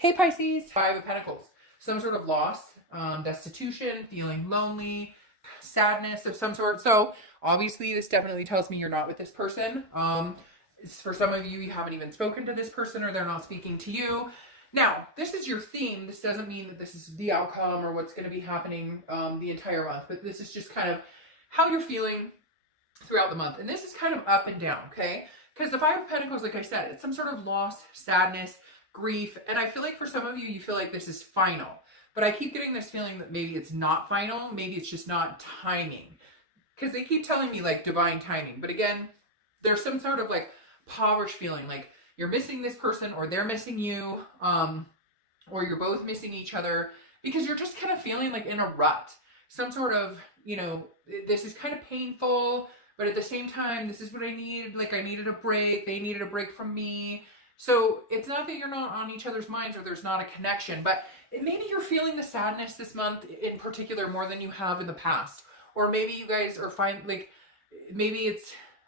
Hey Pisces, Five of Pentacles. Some sort of loss, destitution, feeling lonely, sadness of some sort. So obviously this definitely tells me you're not with this person. For some of you, you haven't even spoken to this person or they're not speaking to you. Now, this is your theme. This doesn't mean that this is the outcome or what's going to be happening the entire month, but this is just kind of how you're feeling throughout the month. And this is kind of up and down, okay? Because the Five of Pentacles, like I said, it's some sort of loss, sadness, grief, and I feel like for some of you, you feel like this is final. But I keep getting this feeling that maybe it's not final, maybe it's just not timing. Because they keep telling me like divine timing. But again, there's some sort of like impoverished feeling, like you're missing this person or they're missing you, or you're both missing each other because you're just kind of feeling like in a rut. Some sort of, this is kind of painful, but at the same time, this is what I needed. Like I needed a break. They needed a break from me. So it's not that you're not on each other's minds or there's not a connection, but maybe you're feeling the sadness this month in particular more than you have in the past. Or maybe you guys are fine, like maybe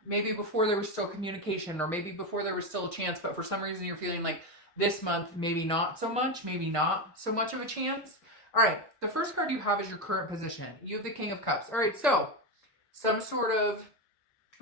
before there was still communication or maybe before there was still a chance, but for some reason you're feeling like this month, maybe not so much, maybe not so much of a chance. All right, the first card you have is your current position. You have the King of Cups. All right, so some sort of,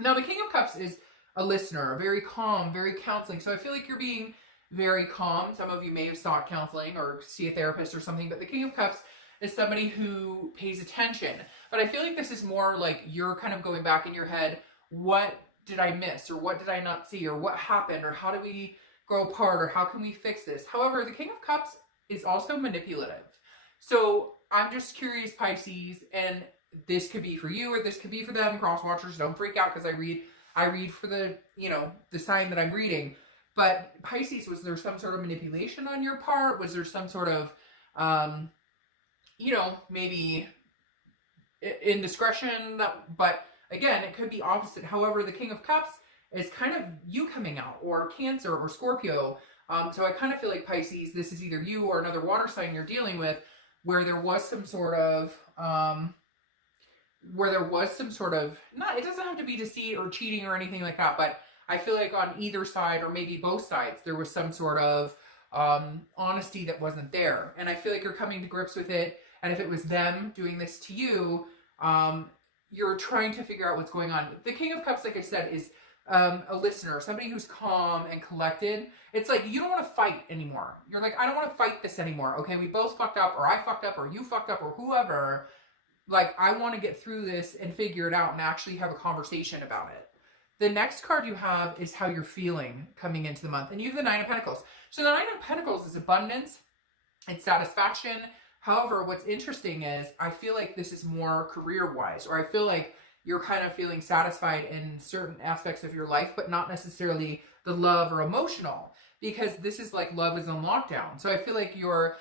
now the King of Cups is a listener, very calm, very counseling. So I feel like you're being very calm. Some of you may have sought counseling or see a therapist or something, but the King of Cups is somebody who pays attention. But I feel like this is more like you're kind of going back in your head, what did I miss or what did I not see or what happened or how do we grow apart or how can we fix this? However, the King of Cups is also manipulative. So I'm just curious, Pisces, and this could be for you or this could be for them. Cross watchers, don't freak out because I read for the, the sign that I'm reading. But Pisces, was there some sort of manipulation on your part? Was there some sort of, maybe indiscretion? But again, it could be opposite. However, the King of Cups is kind of you coming out, or Cancer or Scorpio. So I kind of feel like Pisces, this is either you or another water sign you're dealing with, where there was some sort of, not, it doesn't have to be deceit or cheating or anything like that, but I feel like on either side or maybe both sides, there was some sort of honesty that wasn't there. And I feel like you're coming to grips with it. And if it was them doing this to you, you're trying to figure out what's going on. The King of Cups, like I said, is a listener, somebody who's calm and collected. It's like you don't want to fight anymore. You're like, I don't want to fight this anymore. Okay, we both fucked up, or I fucked up, or you fucked up, or whoever. Like, I want to get through this and figure it out and actually have a conversation about it. The next card you have is how you're feeling coming into the month. And you have the Nine of Pentacles. So the Nine of Pentacles is abundance. It's satisfaction. However, what's interesting is I feel like this is more career-wise, or I feel like you're kind of feeling satisfied in certain aspects of your life, but not necessarily the love or emotional, because this is like love is on lockdown. So I feel like you're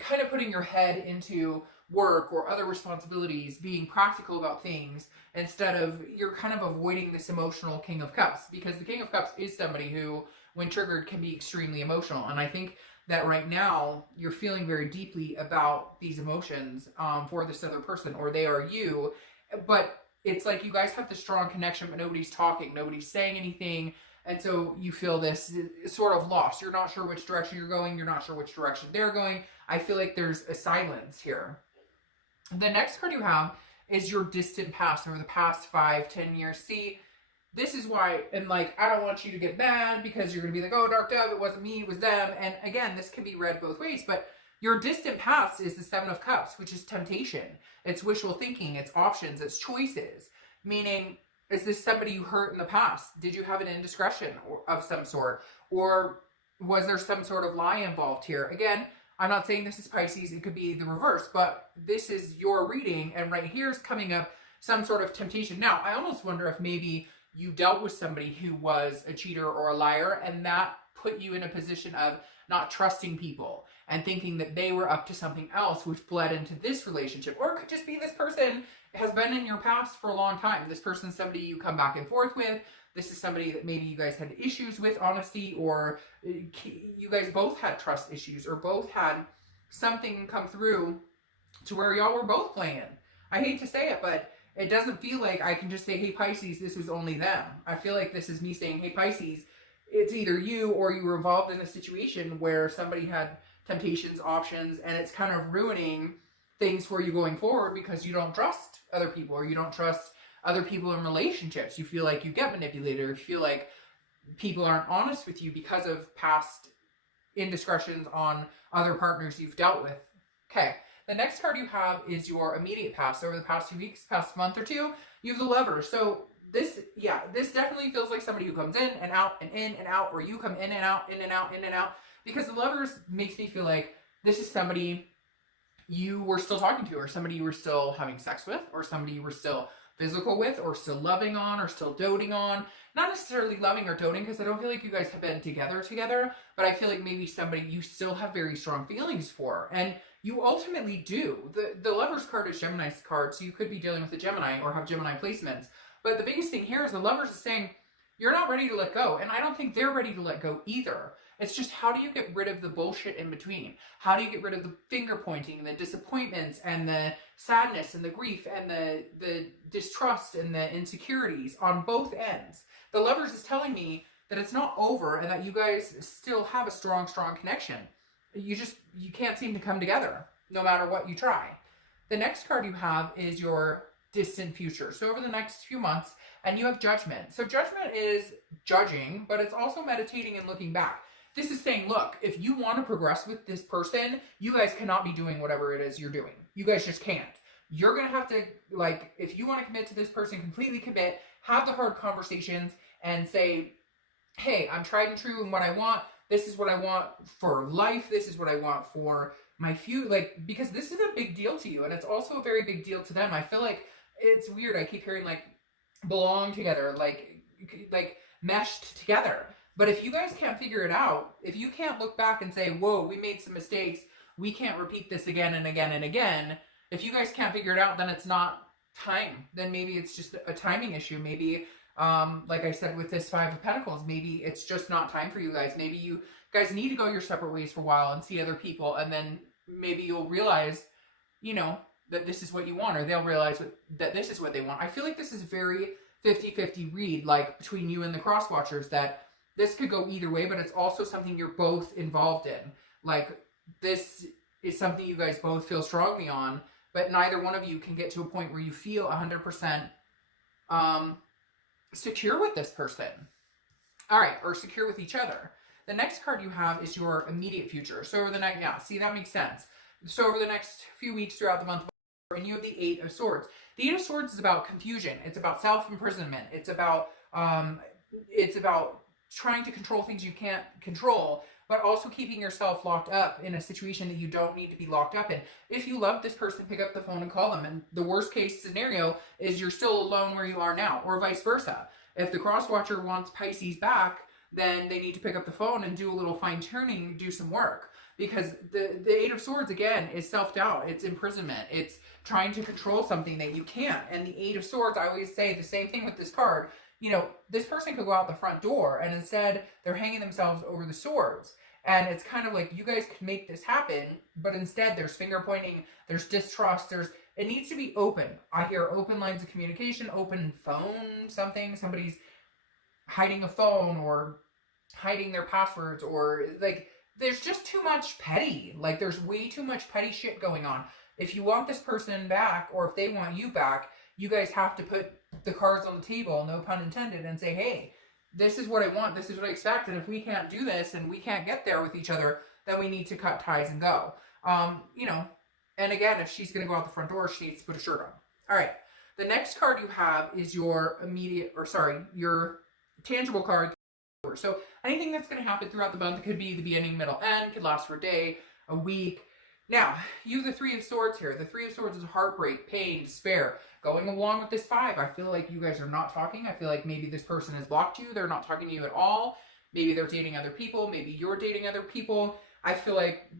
kind of putting your head into work or other responsibilities, being practical about things, instead of you're kind of avoiding this emotional King of Cups, because the King of Cups is somebody who, when triggered, can be extremely emotional. And I think that right now you're feeling very deeply about these emotions for this other person, or they are you, but it's like you guys have this strong connection, but nobody's talking, nobody's saying anything. And so you feel this sort of lost. You're not sure which direction you're going. You're not sure which direction they're going. I feel like there's a silence here. The next card you have is your distant past, or the past 5-10 years. See, this is why, and like, I don't want you to get mad because you're going to be like, oh, Dark Dove, it wasn't me, it was them. And again, this can be read both ways, but your distant past is the Seven of Cups, which is temptation. It's wishful thinking, it's options, it's choices. Meaning, is this somebody you hurt in the past? Did you have an indiscretion of some sort? Or was there some sort of lie involved here? Again, I'm not saying this is Pisces, it could be the reverse, but this is your reading, and right here is coming up some sort of temptation. Now, I almost wonder if maybe you dealt with somebody who was a cheater or a liar, and that put you in a position of not trusting people and thinking that they were up to something else, which bled into this relationship. Or it could just be this person has been in your past for a long time. This person's somebody you come back and forth with. This is somebody that maybe you guys had issues with, honesty, or you guys both had trust issues, or both had something come through to where y'all were both playing. I hate to say it, but it doesn't feel like I can just say, hey, Pisces, this was only them. I feel like this is me saying, hey, Pisces, it's either you or you were involved in a situation where somebody had temptations, options, and it's kind of ruining things for you going forward because you don't trust other people, or you don't trust other people in relationships. You feel like you get manipulated, or you feel like people aren't honest with you because of past indiscretions on other partners you've dealt with. Okay, the next card you have is your immediate past. Over the past few weeks, past month or two, you have the Lovers. So this definitely feels like somebody who comes in and out and in and out, or you come in and out, in and out, in and out, because the Lovers makes me feel like this is somebody you were still talking to, or somebody you were still having sex with, or somebody you were still physical with, or still loving on, or still doting on. Not necessarily loving or doting, because I don't feel like you guys have been together, but I feel like maybe somebody you still have very strong feelings for, and you ultimately do. The Lovers card is Gemini's card, so you could be dealing with a Gemini or have Gemini placements. But the biggest thing here is the Lovers is saying you're not ready to let go, and I don't think they're ready to let go either. It's just, how do you get rid of the bullshit in between? How do you get rid of the finger pointing, the disappointments, and the sadness, and the grief, and the distrust, and the insecurities on both ends? The Lovers is telling me that it's not over, and that you guys still have a strong connection. You can't seem to come together, no matter what you try. The next card you have is your distant future. So over the next few months, and you have Judgment. So Judgment is judging, but it's also meditating and looking back. This is saying, look, if you want to progress with this person, you guys cannot be doing whatever it is you're doing. You guys just can't. You're going to have to, like, if you want to commit to this person, completely commit, have the hard conversations, and say, hey, I'm tried and true in what I want. This is what I want for life. This is what I want for my future. Like, because this is a big deal to you, and it's also a very big deal to them. I feel like it's weird. I keep hearing, like, belong together, like meshed together. But if you guys can't figure it out, if you can't look back and say, whoa, we made some mistakes, we can't repeat this again and again and again. If you guys can't figure it out, then it's not time. Then maybe it's just a timing issue. Maybe, like I said with this Five of Pentacles, maybe it's just not time for you guys. Maybe you guys need to go your separate ways for a while and see other people. And then maybe you'll realize, you know, that this is what you want, or they'll realize that this is what they want. I feel like this is very 50-50 read, like between you and the cross watchers, that this could go either way, but it's also something you're both involved in. Like, this is something you guys both feel strongly on, but neither one of you can get to a point where you feel 100% secure with this person. All right, or secure with each other. The next card you have is your immediate future. So over the next, yeah, see, that makes sense. So over the next few weeks throughout the month, and you have the Eight of Swords. The Eight of Swords is about confusion. It's about self-imprisonment. It's about trying to control things you can't control, but also keeping yourself locked up in a situation that you don't need to be locked up in. If you love this person, pick up the phone and call them. And the worst case scenario is you're still alone where you are now, or vice versa. If the cross watcher wants Pisces back, then they need to pick up the phone and do a little fine tuning, do some work. Because the Eight of Swords, again, is self-doubt. It's imprisonment. It's trying to control something that you can't. And the Eight of Swords, I always say the same thing with this card. You know, this person could go out the front door, and instead they're hanging themselves over the swords. And it's kind of like, you guys can make this happen, but instead there's finger pointing, there's distrust, it needs to be open. I hear open lines of communication, open phone, somebody's hiding a phone or hiding their passwords, or like, there's just too much petty. Like, there's way too much petty shit going on. If you want this person back, or if they want you back, you guys have to put the cards on the table, no pun intended, and say, hey, this is what I want, this is what I expect, and if we can't do this and we can't get there with each other, then we need to cut ties and go. You know, and again, if she's going to go out the front door, she needs to put a shirt on. All right, the next card you have is your your tangible card. So anything that's going to happen throughout the month, it could be the beginning, middle, end, could last for a day, a week. Now, you have the Three of Swords here. The Three of Swords is heartbreak, pain, despair. Going along with this Five, I feel like you guys are not talking. I feel like maybe this person has blocked you. They're not talking to you at all. Maybe they're dating other people. Maybe you're dating other people. I feel like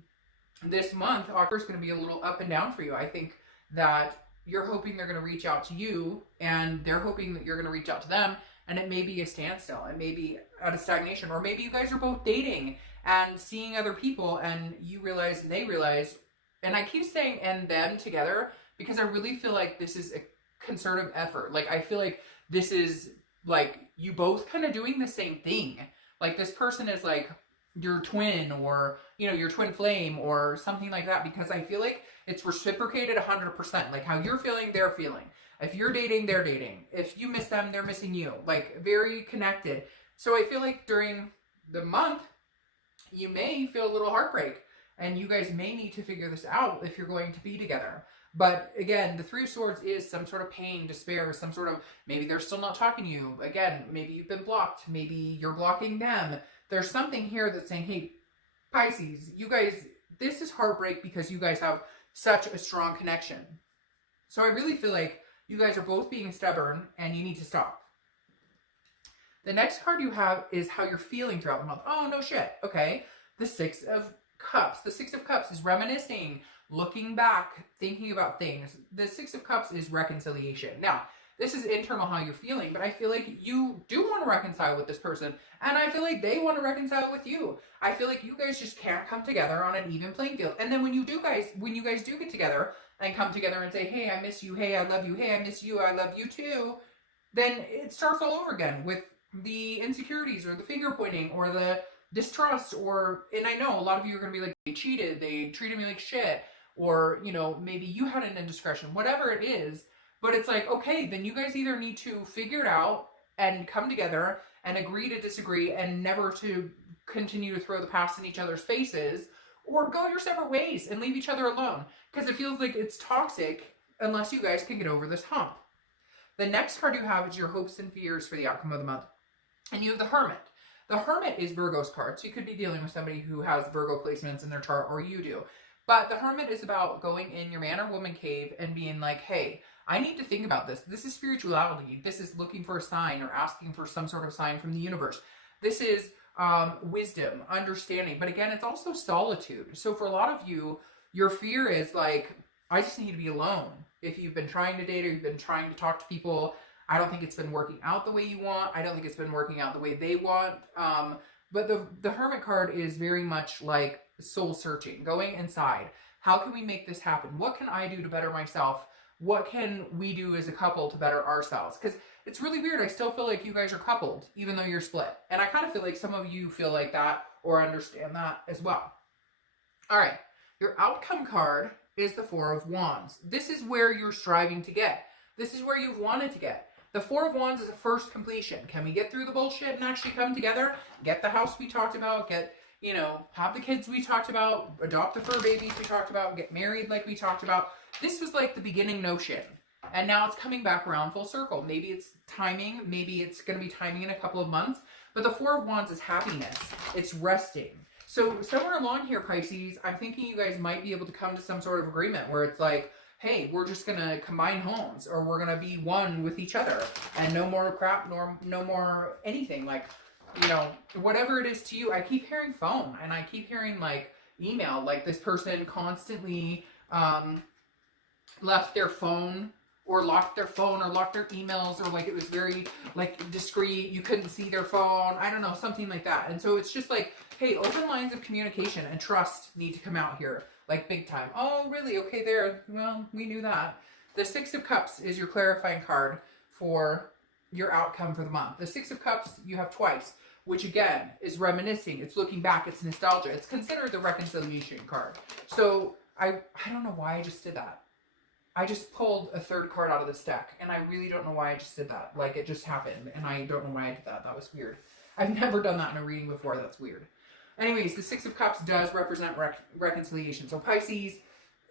this month, October is going to be a little up and down for you. I think that you're hoping they're going to reach out to you, and they're hoping that you're going to reach out to them, and it may be a standstill. It may be at a stagnation, or maybe you guys are both dating and seeing other people, and you realize and they realize, and I keep saying and them together because I really feel like this is a concerted effort. Like, I feel like this is like you both kind of doing the same thing. Like, this person is like your twin, or, you know, your twin flame or something like that, because I feel like it's reciprocated 100%. Like how you're feeling, they're feeling. If you're dating, they're dating. If you miss them, they're missing you. Like very connected. So I feel like during the month, you may feel a little heartbreak, and you guys may need to figure this out if you're going to be together. But again, the Three of Swords is some sort of pain, despair, some sort of, maybe they're still not talking to you. Again, maybe you've been blocked. Maybe you're blocking them. There's something here that's saying, hey, Pisces, you guys, this is heartbreak because you guys have such a strong connection. So I really feel like you guys are both being stubborn and you need to stop. The next card you have is how you're feeling throughout the month. Oh, no shit. Okay. The Six of Cups. The Six of Cups is reminiscing, looking back, thinking about things. The Six of Cups is reconciliation. Now, this is internal how you're feeling, but I feel like you do want to reconcile with this person, and I feel like they want to reconcile with you. I feel like you guys just can't come together on an even playing field. And then when you guys do get together and come together and say, hey, I miss you, hey, I love you, hey, I miss you, I love you too, then it starts all over again with the insecurities or the finger pointing or the distrust, or, and I know a lot of you are going to be like, they cheated, they treated me like shit, or, you know, maybe you had an indiscretion, whatever it is. But it's like, okay, then you guys either need to figure it out and come together and agree to disagree and never to continue to throw the past in each other's faces, or go your separate ways and leave each other alone, because it feels like it's toxic unless you guys can get over this hump. The next card you have is your hopes and fears for the outcome of the month. And you have the Hermit. The Hermit is Virgo's card, so you could be dealing with somebody who has Virgo placements in their chart, or you do. But the Hermit is about going in your man or woman cave and being like, hey, I need to think about this. This is spirituality. This is looking for a sign or asking for some sort of sign from the universe. This is wisdom, understanding. But again, it's also solitude. So for a lot of you, your fear is like, I just need to be alone. If you've been trying to date or you've been trying to talk to people, I don't think it's been working out the way you want. I don't think it's been working out the way they want. But the Hermit card is very much like soul searching, going inside. How can we make this happen? What can I do to better myself? What can we do as a couple to better ourselves? Because it's really weird. I still feel like you guys are coupled, even though you're split. And I kind of feel like some of you feel like that or understand that as well. All right. Your outcome card is the Four of Wands. This is where you're striving to get. This is where you've wanted to get. The Four of Wands is a first completion. Can we get through the bullshit and actually come together? Get the house we talked about. Get, you know, have the kids we talked about. Adopt the fur babies we talked about. Get married like we talked about. This was like the beginning notion. And now it's coming back around full circle. Maybe it's timing. Maybe it's going to be timing in a couple of months. But the Four of Wands is happiness. It's resting. So somewhere along here, Pisces, I'm thinking you guys might be able to come to some sort of agreement where it's like, hey, we're just going to combine homes, or we're going to be one with each other, and no more crap, nor no more anything. Like, you know, whatever it is to you. I keep hearing phone, and I keep hearing like email, like this person constantly left their phone or locked their phone or locked their emails, or like it was very like discreet. You couldn't see their phone. I don't know, something like that. And so it's just like, hey, open lines of communication and trust need to come out here. Like big time. Oh, really? Okay, there. Well, we knew that. The Six of Cups is your clarifying card for your outcome for the month. The Six of Cups you have twice, which again is reminiscing. It's looking back. It's nostalgia. It's considered the reconciliation card. So I don't know why I just did that. I just pulled a third card out of this deck, and I really don't know why I just did that. Like, it just happened, and I don't know why I did that. That was weird. I've never done that in a reading before. That's weird. Anyways, the Six of Cups does represent reconciliation. So Pisces,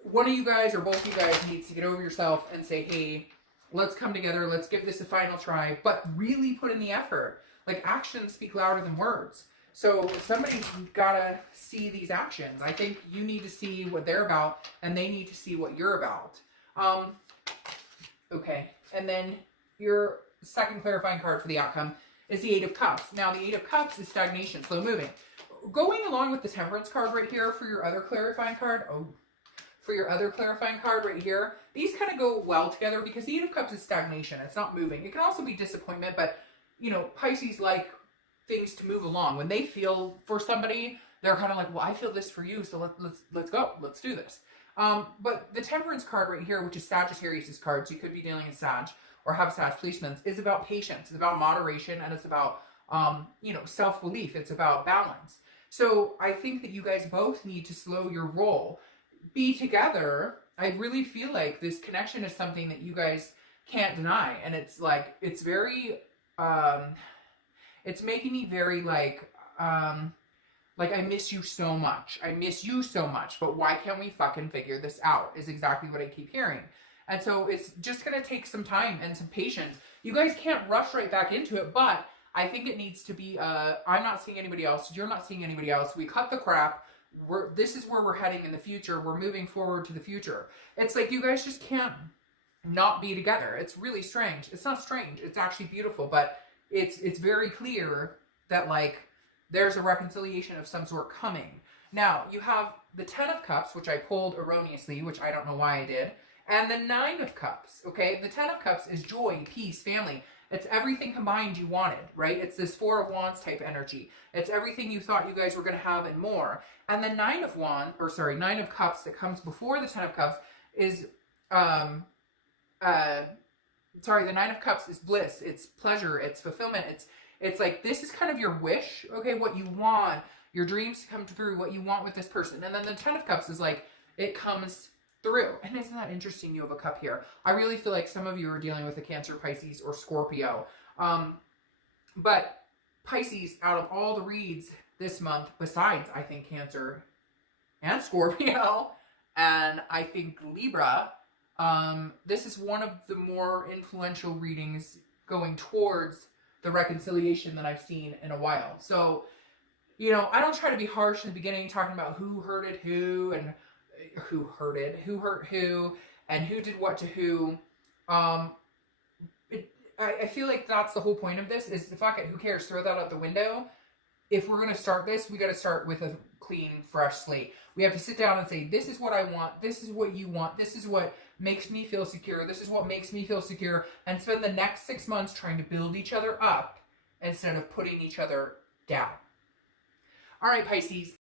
one of you guys or both of you guys needs to get over yourself and say, hey, let's come together. Let's give this a final try. But really put in the effort. Like, actions speak louder than words. So somebody's got to see these actions. I think you need to see what they're about, and they need to see what you're about. Okay. And then your second clarifying card for the outcome is the Eight of Cups. Now, the Eight of Cups is stagnation, slow moving. Going along with the Temperance card right here for your other clarifying card. Oh, for your other clarifying card right here. These kind of go well together because the Eight of Cups is stagnation. It's not moving. It can also be disappointment, but, you know, Pisces like things to move along. When they feel for somebody, they're kind of like, well, I feel this for you, so let's go. Let's do this. But the Temperance card right here, which is Sagittarius' card, so you could be dealing in Sag or have Sag placements, is about patience. It's about moderation, and it's about, you know, self-belief. It's about balance. So I think that you guys both need to slow your roll. Be together. I really feel like this connection is something that you guys can't deny. And it's like, it's very, it's making me very like, I miss you so much. I miss you so much. But why can't we fucking figure this out? Is exactly what I keep hearing. And so it's just going to take some time and some patience. You guys can't rush right back into it, but I think it needs to be, I'm not seeing anybody else. You're not seeing anybody else. We cut the crap. This is where we're heading in the future. We're moving forward to the future. It's like you guys just can't not be together. It's really strange. It's not strange. It's actually beautiful, but it's very clear that like there's a reconciliation of some sort coming. Now, you have the 10 of Cups, which I pulled erroneously, which I don't know why I did, and the 9 of Cups, okay? The 10 of Cups is joy, peace, family. It's everything combined you wanted, right? It's this 4 of Wands type energy. It's everything you thought you guys were going to have and more. And the 9 of Cups that comes before the 10 of Cups is, the 9 of Cups is bliss. It's pleasure. It's fulfillment. It's like, this is kind of your wish, okay? What you want, your dreams to come through, what you want with this person. And then the 10 of Cups is like, it comes through. And isn't that interesting? You have a cup here. I really feel like some of you are dealing with a Cancer, Pisces, or Scorpio. But Pisces, out of all the reads this month, besides, I think, Cancer and Scorpio, and I think Libra, this is one of the more influential readings going towards the reconciliation that I've seen in a while. So, you know, I don't try to be harsh in the beginning, talking about who hurted who and who hurt who and who did what to who. I feel like that's the whole point of this is the fuck it, who cares? Throw that out the window. If we're going to start this, we got to start with a clean, fresh slate. We have to sit down and say, this is what I want. This is what you want. This is what makes me feel secure. This is what makes me feel secure. And spend the next 6 months trying to build each other up instead of putting each other down. All right, Pisces,